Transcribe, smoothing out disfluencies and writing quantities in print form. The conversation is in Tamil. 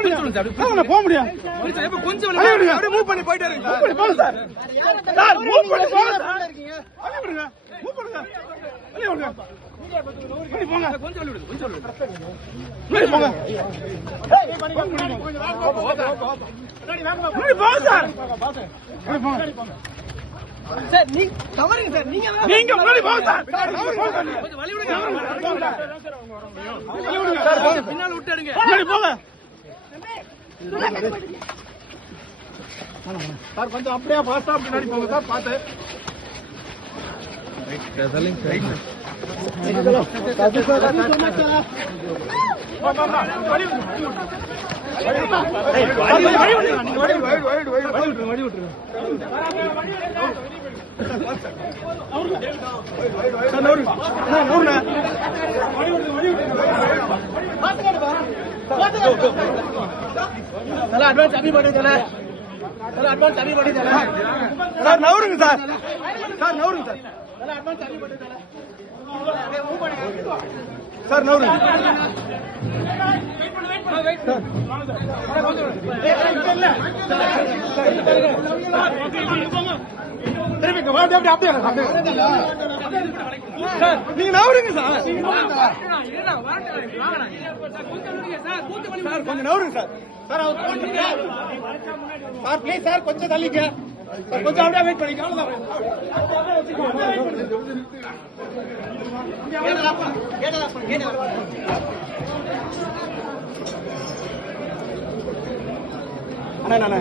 போக முடியும் கொஞ்சம் மூவ் பண்ணி போயிட்டாரு சார். மூவ் பண்ணி போங்க சார். நீங்க தவறுங்க சார். நீங்க முன்னாடி போங்க சார். வழி விடுங்க சார். பின்னால விட்டு எடுங்க. முன்னாடி போங்க சார். கொஞ்சம் அப்படியே ஃபாஸ்டா பின்னாடி போங்க சார். பாத்து அட்வான்ஸ் அபி பண்ணிட்டேன் அட்வான்ஸ் அபி பண்ணிட்டேன் சார். நவருங்க சார். நவருங்க சார். அட்வான்ஸ் அபி பண்ணிட்டேன் சார். நவருங்க நீங்க நவருங்க சார். கொஞ்சம் நவருங்க சார். சார் ப்ளீஸ் சார் கொஞ்சம் தள்ளிக்க சார். கொஞ்சம் அப்படியே வெயிட் பண்ணிக்க. அண்ணா